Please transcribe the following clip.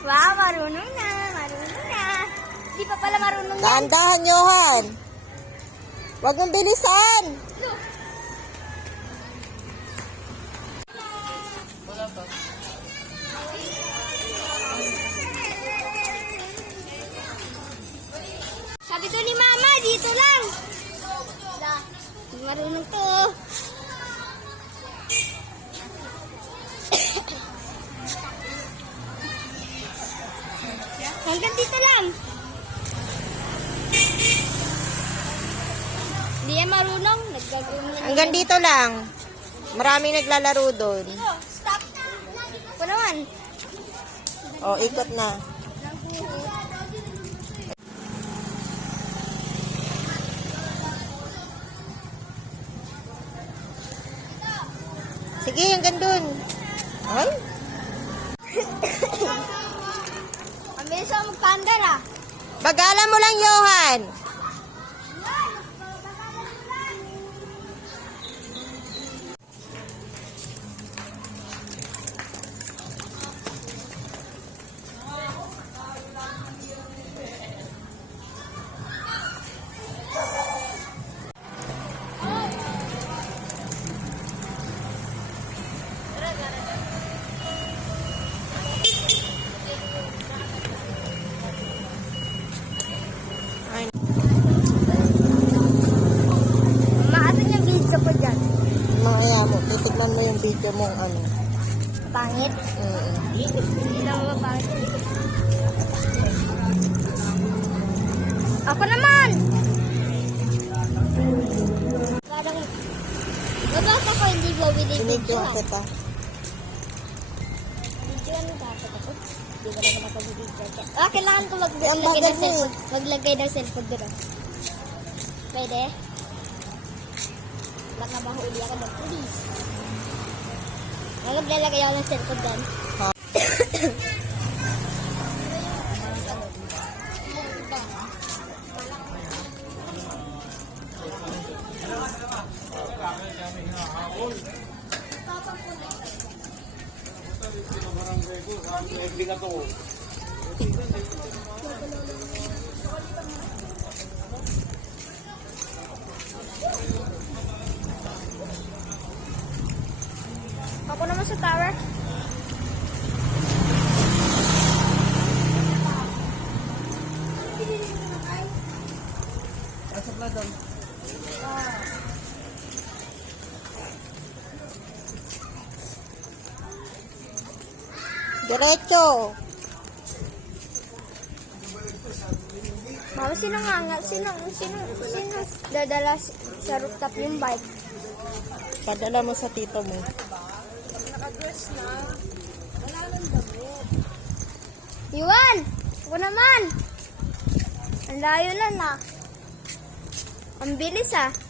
Wow, marunong na. Marunong na. Di pa pala marunong yan. Dahan-dahan, Johan. Huwag mong bilisan. Sabi to ni Mama, dito lang. Marunong to. Hanggang dito lang. Hindi yan marunong. Hanggang dito lang. Maraming naglalaro doon. Stop. Ako naman. O, ikot na. Sige, hanggang doon. Ay? Ang bilis ako magpandar ah. Bagalan mo lang, Johan. Maasan yung video ko dyan. Mamaya mo, titignan mo yung video mong ano. Pangit. Hindi naman mapangit. Ako naman! Parang, bakit ako hindi mo binibidyo? Binidyohan kita. Bidyoan mo dapat ako. Hindi ko naman ako bibidyo. Kailangan ko Ang maglagay bagal ng mo cellphone. Maglagay ng cellphone dito. Pwede? Baka mahuli ako ng police. Maglalagay ako ng cellphone dyan. Ha? Ako naman sa tower. Pasok na doon. Diretso. Mama, sino dadala sa rooftop yung bike? Padala mo sa tito mo. Iwan! Ako naman! Ang layo na na. Ang bilis ah.